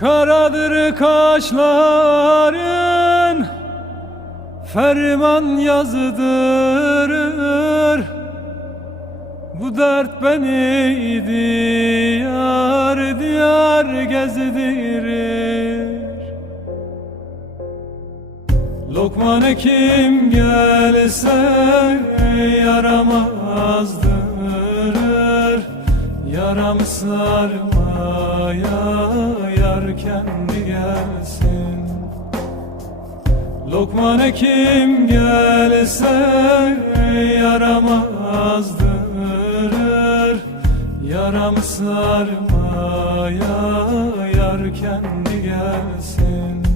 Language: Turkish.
Karadır kaşların Ferman yazdırır Bu dert beni diyar diyar gezdirir. Lokman kim gelse yaramazdırır Yaram sarmaya yar kendi gelsin? Lokman kim gelse yaramazdırır Yaram sarmaya yar kendi gelsin